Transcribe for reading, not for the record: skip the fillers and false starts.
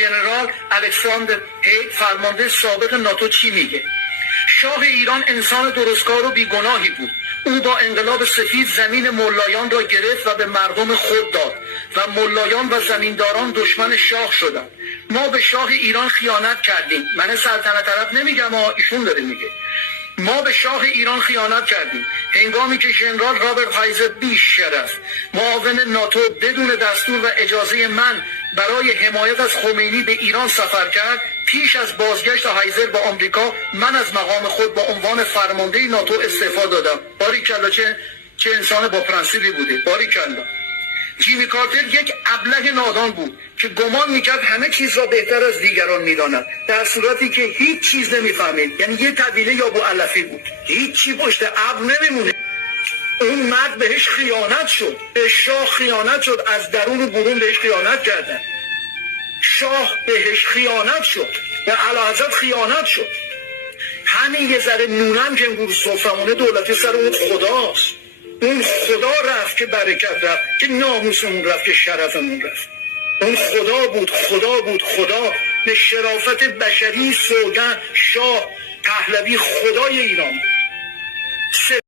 ژنرال الکساندر هیگ فرمانده سابق ناتو چی میگه؟ شاه ایران انسان درستکار و بیگناهی بود. او با انقلاب سفید زمین ملایان را گرفت و به مردم خود داد و ملایان و زمینداران دشمن شاه شدند. ما به شاه ایران خیانت کردیم. من سلطنت طرف نمیگم، ایشون داره میگه. ما به شاه ایران خیانت کردیم هنگامی که ژنرال رابرت هایزر بیش شرف معاون ناتو بدون دستور و اجازه من برای حمایت از خمینی به ایران سفر کرد. پیش از بازگشت هایزر به آمریکا من از مقام خود با عنوان فرمانده ناتو استعفا دادم. باریکلا، چه انسان با پرنسیبی بوده. باریکلا. جیمی کارتر یک ابله نادان بود که گمان میکرد همه چیز را بهتر از دیگران میداند، در صورتی که هیچ چیز نمیفهمید. یعنی یه طویله یا بوالعلفی بود، هیچی پشت ابر نمیمونه. اون مرد بهش خیانت شد، به شاه خیانت شد، از درون و برون بهش خیانت کردن. شاه بهش خیانت شد، به اعلیحضرت خیانت شد. همین یه ذره نونم که امروز سفرمونه دولت سر اون خداست. اون خدا رفت که برکت رفت، که ناموسمون رفت، که شرفمون رفت. اون خدا بود. خدا به شرافت بشری سوگند. شاه پهلوی خدای ایران بود.